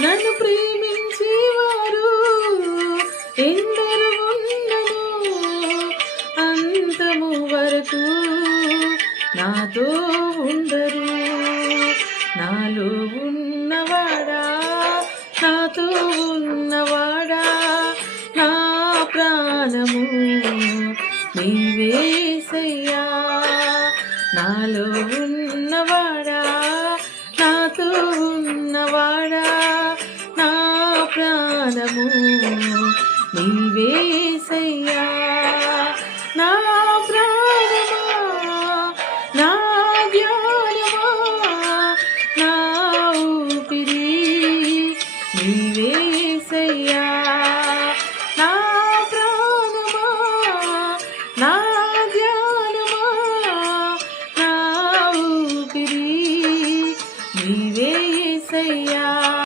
నన్ను ప్రేమించేవారు ఎందరు ఉన్నను అంతము వరకు నాతో ఉండరు. నాలో ఉన్నవాడా, నాతో ఉన్నవాడా, నా ప్రాణము నీవేసయ్యా. నాలో ఉన్నవాడా, నాతో ఉన్నవాడా, నా ప్రాణము నీవేసయ్యా.